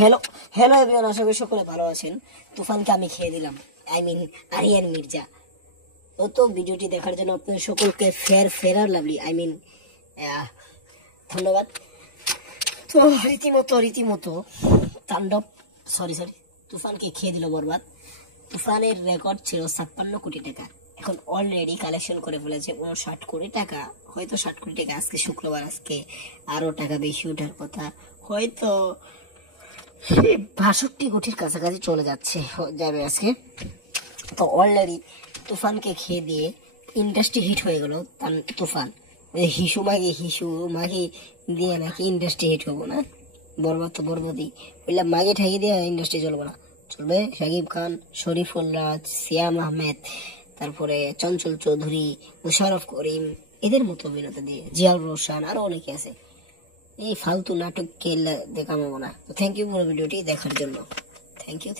Hello hello everyone, আশা করি সকলে ভালো আছেন। তুফানকে আমি খেয়ে দিলাম, আই মিন আরিয়ান মির্জা। তো ভিডিওটি দেখার জন্য আপনাদের সকলকে ফেরার লাভলি ধন্যবাদ। তো রীতিমতো তাণ্ডব সরি তুফানকে খেয়ে দিল বরবাদ। তুফানের রেকর্ড ছিল 56 কোটি টাকা, এখন অলরেডি কালেকশন করে ফেলেছে 59 কোটি টাকা। হয়তো 60 কোটি টাকা, আজকে শুক্রবার, আজকে আরো টাকা বেশি ওঠার কথা, হয়তো 62 কোটির কাছাকাছি চলে যাবে আজকে। তো অলরেডি তুফানকে খেয়ে দিয়ে ইন্ডাস্ট্রি হিট হয়ে গেল। তুফান হিসু মাগি দিয়ে নাকি ইন্ডাস্ট্রি হিট হবো না, বরবাদ তো বরবাদই বললাম, মাগে ঠাকি দিয়ে ইন্ডাস্ট্রি চলবো না, চলবে শাকিব খান, শরীফুল রাজ, সিয়াম আহমেদ, তারপরে চঞ্চল চৌধুরী, মুশারফ করিম, এদের মতো অভিনেতা দিয়ে, জিয়াউর রোশন, আরো অনেকে আছে। এই ফালতু নাটক কেল্লা দেখাবো না। তো থ্যাংক ইউ পুরো ভিডিওটি দেখার জন্য। Thank you.